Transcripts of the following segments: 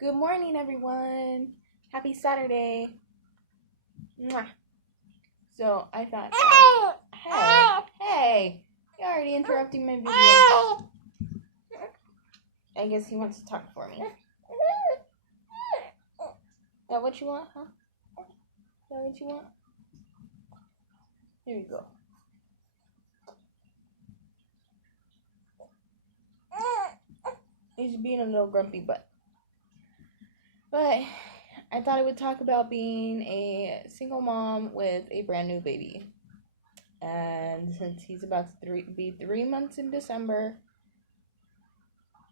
Good morning, everyone. Happy Saturday. Mwah. So I thought, hey, you're already interrupting my video. I guess he wants to talk for me. Is that what you want, huh? Is that what you want? Here you go. He's being a little grumpy, but I thought I would talk about being a single mom with a brand new baby. And since he's about to be 3 months in December,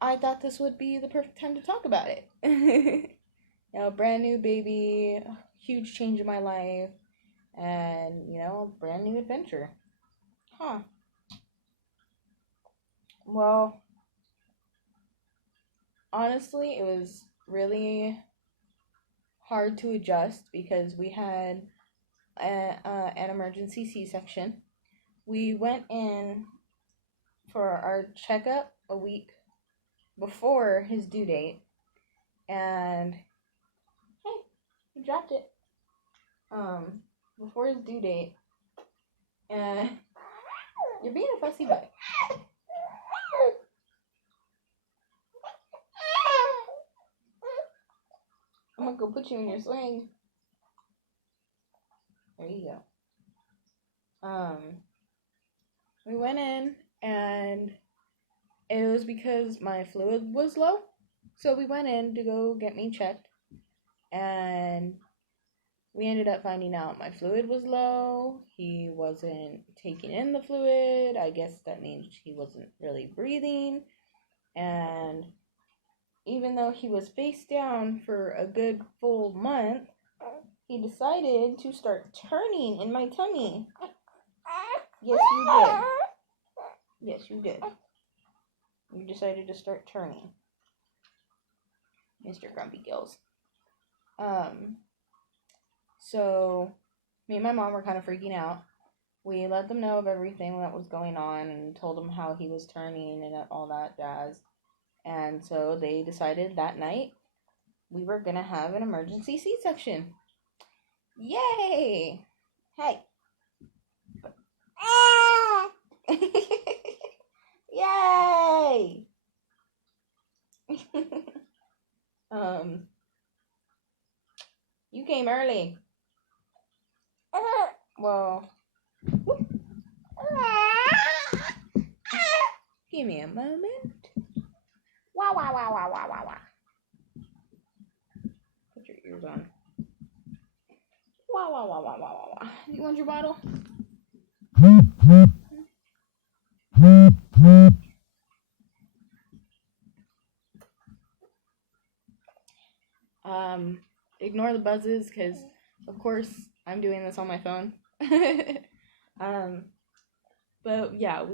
I thought this would be the perfect time to talk about it. Brand new baby, huge change in my life, and, brand new adventure. Well, honestly, it was really hard to adjust because we had an emergency C-section. We went in for our checkup a week before his due date, and hey, he dropped it. Before his due date, and you're being a fussy boy. I'm gonna go put you in your sling. There you go. We went in, and it was because my fluid was low. So we went in to go get me checked, and we ended up finding out my fluid was low. He wasn't taking in the fluid. I guess that means he wasn't really breathing. And even though he was face down for a good full month, he decided to start turning in my tummy. Yes, you did. Yes, you did. You decided to start turning, Mr. Grumpy Gills. So me and my mom were kind of freaking out. We let them know of everything that was going on and told them how he was turning and all that jazz. And so they decided that night we were going to have an emergency C-section. Yay! Hey. Yay! You came early. Well, give me a moment. Wah, wah, wah, wah, wah, wah, wah. Put your ears on. Wah, wah, wah, wah, wah, wah, wah. You want your bottle? Ignore the buzzes because, of course, I'm doing this on my phone. But yeah,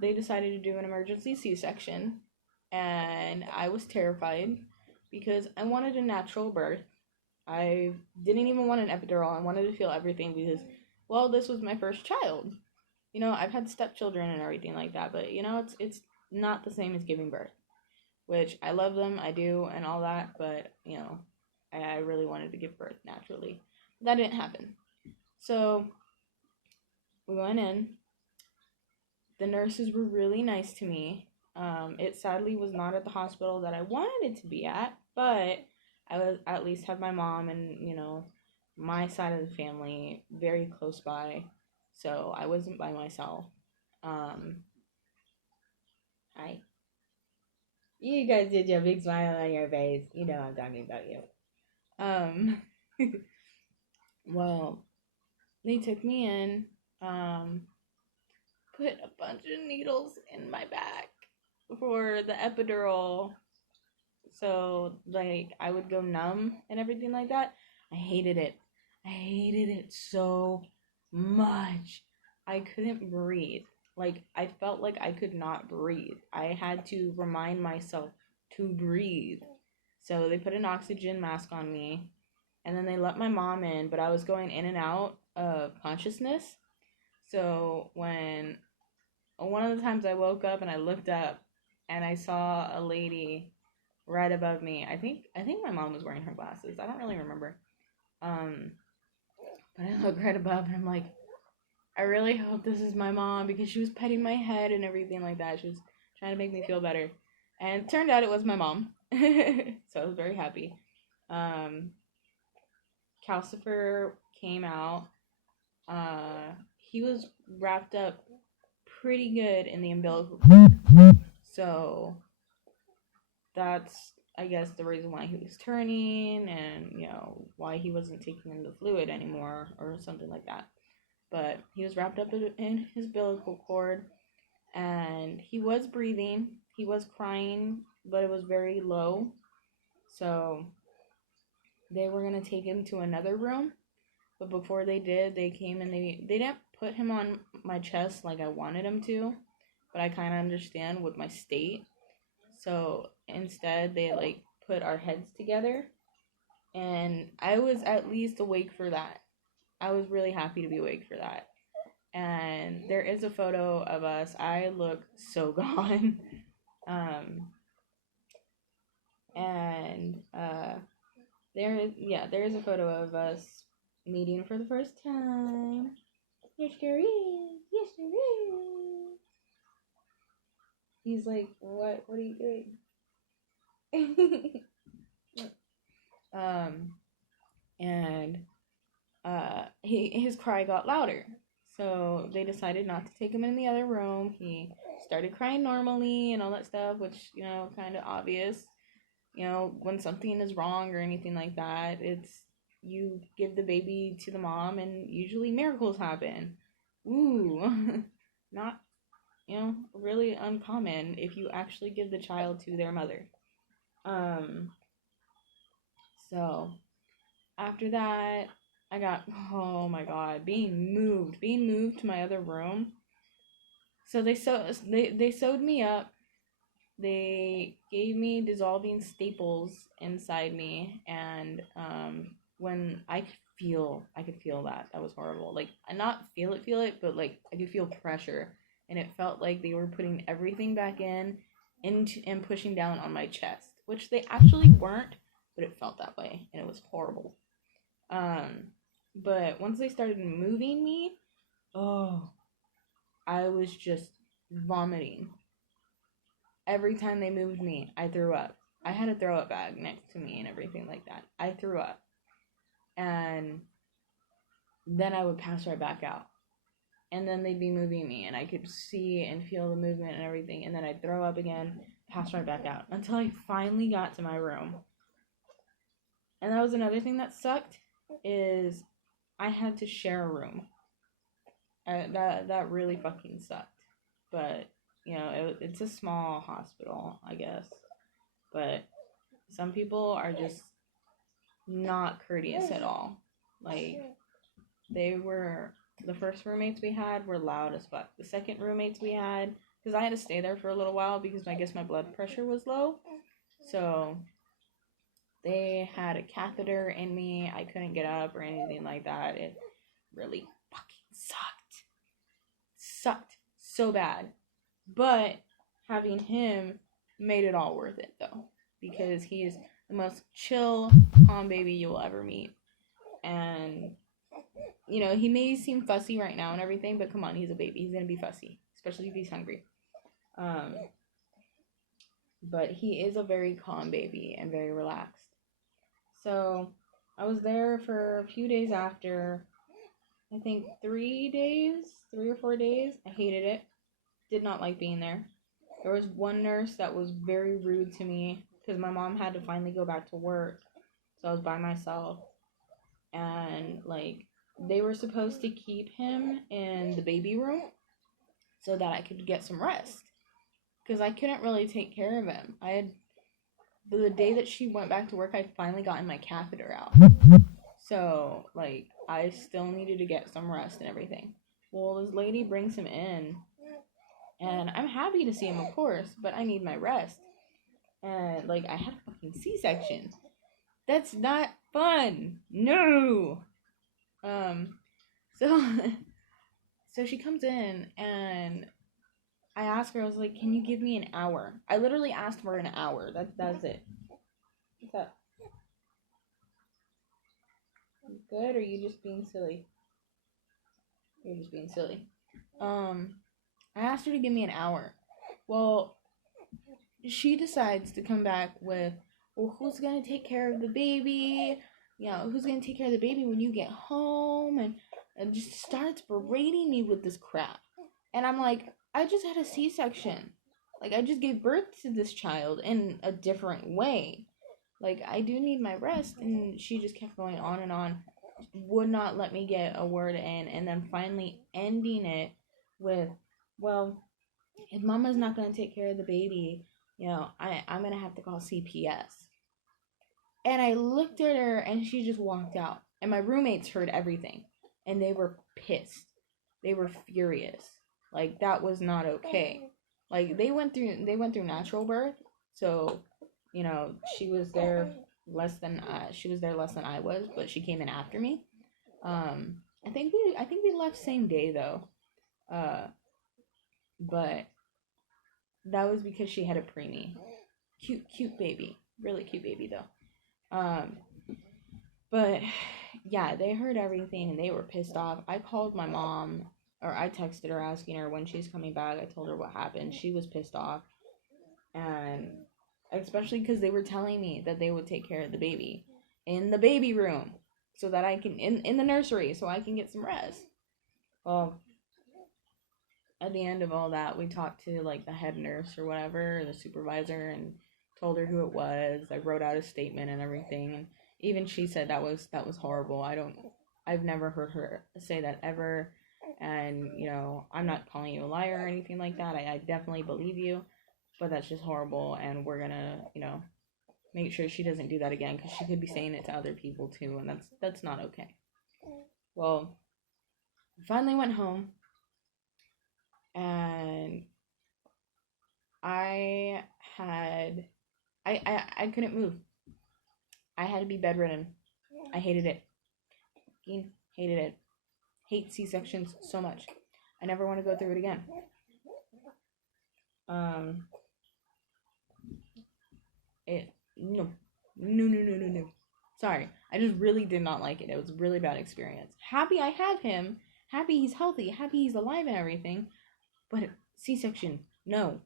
they decided to do an emergency C-section, and I was terrified because I wanted a natural birth. I didn't even want an epidural. I wanted to feel everything because, well, this was my first child. I've had stepchildren and everything like that, but it's not the same as giving birth, which I love them, I do, and all that, but I really wanted to give birth naturally. That didn't happen. So we went in. The nurses were really nice to me. It sadly was not at the hospital that I wanted it to be at, but I was at least had my mom and my side of the family very close by, so I wasn't by myself. Hi. You guys did your big smile on your face. You know I'm talking about you. Well, they took me in, put a bunch of needles in my back for the epidural. So, I would go numb and everything like that. I hated it. I hated it so much. I couldn't breathe. I felt like I could not breathe. I had to remind myself to breathe. So, they put an oxygen mask on me, and then they let my mom in, but I was going in and out of consciousness. So, when one of the times I woke up and I looked up and I saw a lady right above me. I think my mom was wearing her glasses. I don't really remember. Um, but I look right above and I'm like, I really hope this is my mom, because she was petting my head and everything like that. She was trying to make me feel better. And it turned out it was my mom. So I was very happy. Um, Calcifer came out. He was wrapped up pretty good in the umbilical cord. So that's, I guess, the reason why he was turning, and why he wasn't taking in the fluid anymore or something like that. But he was wrapped up in his umbilical cord, and he was breathing. He was crying, but it was very low. So they were gonna take him to another room, but before they did, they came and they didn't put him on my chest like I wanted him to, but I kind of understand with my state. So instead, they like put our heads together, and I was at least awake for that. I was really happy to be awake for that. And there is a photo of us. I look so gone. Um, and there is a photo of us meeting for the first time. Yes, there is. Yes, there is. He's like, what? What are you doing? And his cry got louder. So they decided not to take him in the other room. He started crying normally and all that stuff, which, kind of obvious. When something is wrong or anything like that, it's you give the baby to the mom and usually miracles happen. Ooh, not, really uncommon if you actually give the child to their mother. So after that, I got, oh my god, being moved to my other room. So they sewed me up. They gave me dissolving staples inside me, and when I could feel that was horrible. Like, I not feel it, but like I could feel pressure, and it felt like they were putting everything back into and pushing down on my chest, which they actually weren't, but it felt that way, and it was horrible. But once they started moving me, oh, I was just vomiting. Every time they moved me, I threw up. I had a throw up bag next to me and everything like that. I threw up. And then I would pass right back out. And then they'd be moving me, and I could see and feel the movement and everything. And then I'd throw up again, pass right back out, until I finally got to my room. And that was another thing that sucked, is I had to share a room. That really fucking sucked. But it's a small hospital, I guess. But some people are just not courteous at all. Like, the first roommates we had were loud as fuck. The second roommates we had, because I had to stay there for a little while because I guess my blood pressure was low. So they had a catheter in me. I couldn't get up or anything like that. It really fucking sucked. Sucked so bad. But having him made it all worth it, though, because he is the most chill, calm baby you will ever meet. And he may seem fussy right now and everything, but come on, he's a baby. He's gonna be fussy, especially if he's hungry. But he is a very calm baby and very relaxed. So I was there for a few days after. I think 3 or 4 days. I hated it. Did not like being there. There was one nurse that was very rude to me because my mom had to finally go back to work. So I was by myself. And, like, they were supposed to keep him in the baby room so that I could get some rest. Because I couldn't really take care of him. The day that she went back to work, I finally gotten my catheter out. So, like, I still needed to get some rest and everything. Well, this lady brings him in. And I'm happy to see him, of course, but I need my rest. And, like, I had a fucking C-section. That's not fun. No. So, so she comes in, and I asked her, I was like, can you give me an hour? I literally asked for an hour. That's it. What's up? You good, or are you just being silly? You're just being silly. I asked her to give me an hour. Well, she decides to come back with, well, who's gonna take care of the baby? You know, who's gonna take care of the baby when you get home? And just starts berating me with this crap. And I'm like, I just had a C-section. Like, I just gave birth to this child in a different way. Like, I do need my rest. And she just kept going on and on. Would not let me get a word in. And then finally ending it with, well, if mama's not going to take care of the baby, you know, I'm going to have to call CPS. And I looked at her and she just walked out. And my roommates heard everything. And they were pissed. They were furious. Like, that was not okay. Like, they went through natural birth. So, you know, she was there less than I was, but she came in after me. I think we left same day though. But that was because she had a preemie. Cute baby. Really cute baby though. But yeah, they heard everything and they were pissed off. I called my mom, or I texted her asking her when she's coming back. I told her what happened. She was pissed off. And especially because they were telling me that they would take care of the baby in the baby room so that I can, in the nursery, so I can get some rest. Well, at the end of all that, we talked to like the head nurse or whatever, the supervisor, and told her who it was. I wrote out a statement and everything, and even she said that was horrible. I've never heard her say that ever. And, you know, I'm not calling you a liar or anything like that. I definitely believe you, but that's just horrible. And we're gonna, you know, make sure she doesn't do that again, because she could be saying it to other people too, and that's not okay. Well, I finally went home, and I couldn't move. I had to be bedridden. I hated it. Hated it. Hate C-sections so much. I never want to go through it again. No. Sorry. I just really did not like it. It was a really bad experience. Happy I have him. Happy he's healthy. Happy he's alive and everything. But C-section, no.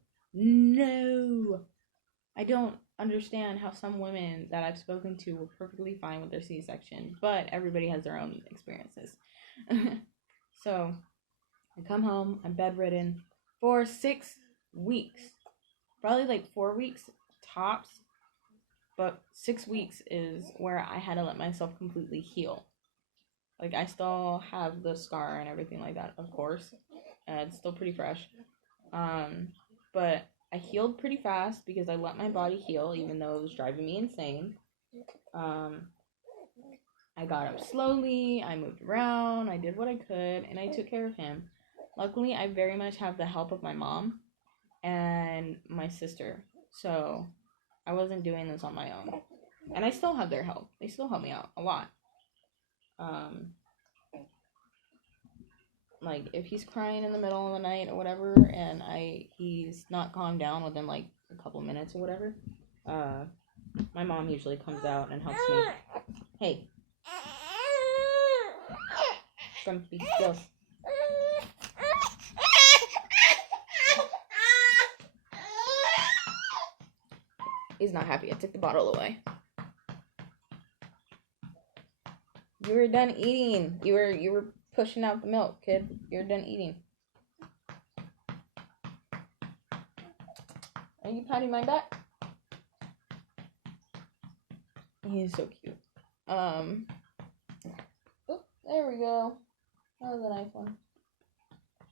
I don't understand how some women that I've spoken to were perfectly fine with their C-section, but everybody has their own experiences. So, I come home, I'm bedridden for 6 weeks. Probably like 4 weeks tops, but 6 weeks is where I had to let myself completely heal. Like, I still have the scar and everything like that, of course. It's still pretty fresh. But I healed pretty fast because I let my body heal, even though it was driving me insane. I got up slowly, I moved around, I did what I could, and I took care of him. Luckily, I very much have the help of my mom and my sister, so I wasn't doing this on my own. And I still have their help. They still help me out a lot. Like, if he's crying in the middle of the night or whatever, and he's not calmed down within like a couple minutes or whatever, my mom usually comes out and helps me. Hey. Grumpy skills. He's not happy. I took the bottle away. You were done eating. You were pushing out the milk, kid. You're done eating. Are you patting my back? He's so cute. Oh, there we go. That was a nice one.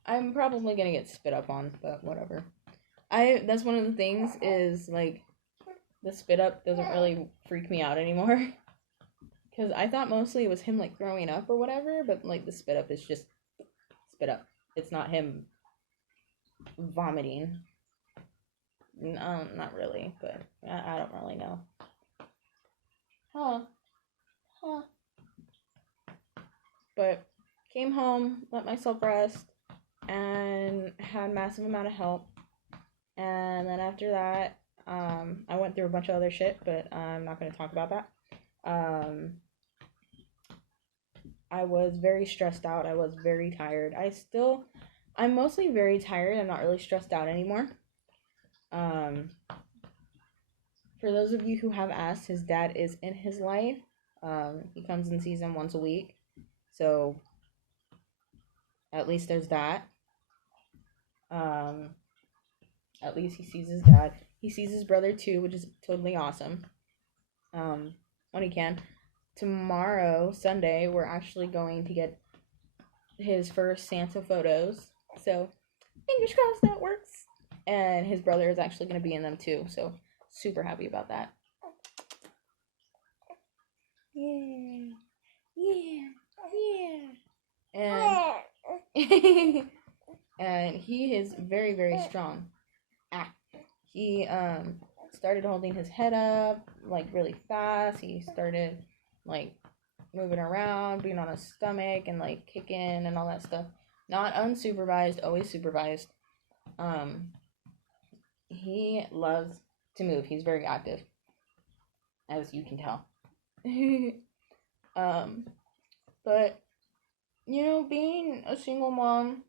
I'm probably gonna get spit up on, but whatever. That's one of the things is, like, the spit up doesn't really freak me out anymore. Because I thought mostly it was him, like, throwing up or whatever, but, like, the spit up is just spit up. It's not him vomiting. No, not really, but I don't really know. Huh. But came home, let myself rest, and had massive amount of help. And then after that, I went through a bunch of other shit, but I'm not going to talk about that. I was very stressed out. I was very tired. I'm mostly very tired. I'm not really stressed out anymore. For those of you who have asked, his dad is in his life. He comes and sees him once a week. So, at least there's that. At least he sees his dad. He sees his brother too, which is totally awesome. When he can. Tomorrow, Sunday, we're actually going to get his first Santa photos. So, fingers crossed that works. And his brother is actually going to be in them too. So, super happy about that. Yeah. Yeah. Yeah. And and he is very, very strong. He started holding his head up like really fast. He started like moving around, being on his stomach and like kicking and all that stuff. Not unsupervised, always supervised. He loves to move. He's very active, as you can tell. But you know, being a single mom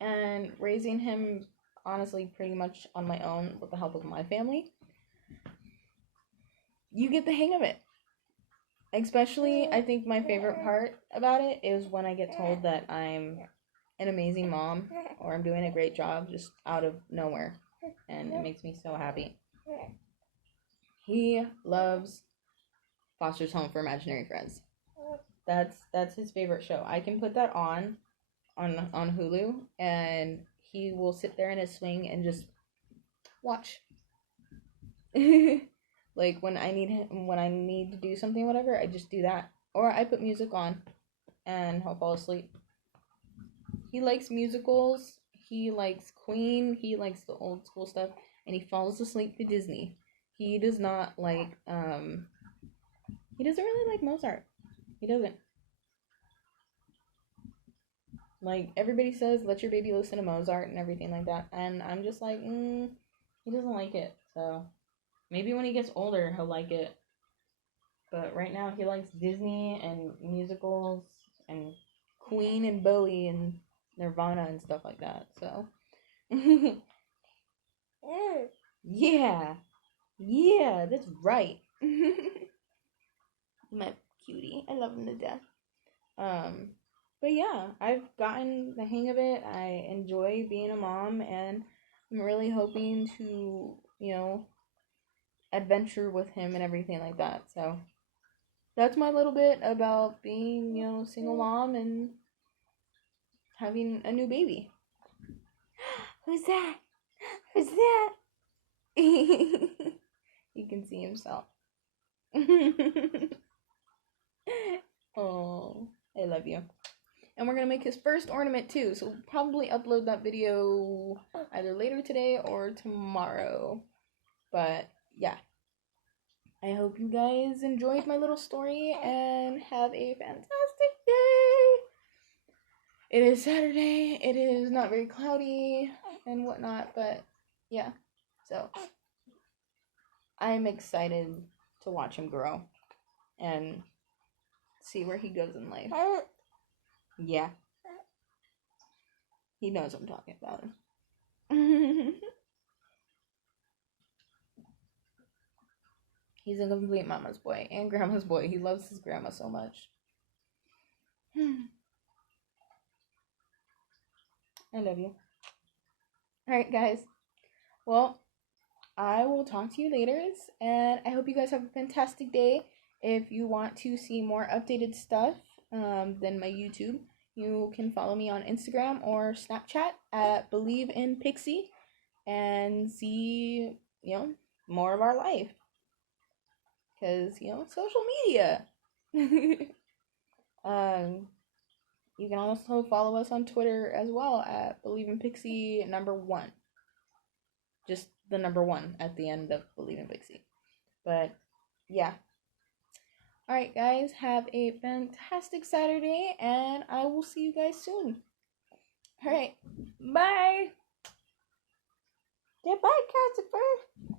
and raising him honestly pretty much on my own with the help of my family, you get the hang of it. Especially, I think my favorite part about it is when I get told that I'm an amazing mom or I'm doing a great job just out of nowhere. And it makes me so happy. He loves Foster's Home for Imaginary Friends. That's his favorite show. I can put that on Hulu, and he will sit there in his swing and just watch. Like when I need to do something, whatever, I just do that, or I put music on, and he'll fall asleep. He likes musicals. He likes Queen. He likes the old school stuff, and he falls asleep to Disney. He does not like. He doesn't really like Mozart. He doesn't. Like, everybody says, let your baby listen to Mozart and everything like that. And I'm just like, he doesn't like it. So, maybe when he gets older, he'll like it. But right now, he likes Disney and musicals and Queen and Bowie and Nirvana and stuff like that. So, yeah. Yeah, that's right. My cutie. I love him to death. But yeah, I've gotten the hang of it. I enjoy being a mom, and I'm really hoping to, adventure with him and everything like that. So that's my little bit about being, single mom and having a new baby. Who's that? Who's that? He can see himself. Oh, I love you. And we're going to make his first ornament too. So we'll probably upload that video either later today or tomorrow. But yeah. I hope you guys enjoyed my little story and have a fantastic day. It is Saturday. It is not very cloudy and whatnot. But yeah. So I'm excited to watch him grow and see where he goes in life. Yeah. He knows I'm talking about him. He's a complete mama's boy and grandma's boy. He loves his grandma so much. I love you. Alright, guys. Well, I will talk to you later, and I hope you guys have a fantastic day. If you want to see more updated stuff than my YouTube, you can follow me on Instagram or Snapchat at Believeinpixie and see, more of our life. Because, social media. You can also follow us on Twitter as well at Believeinpixie #1. Just the #1 at the end of Believeinpixie. But, yeah. Alright, guys, have a fantastic Saturday, and I will see you guys soon. All right. Bye. Yeah, bye, Calcifer.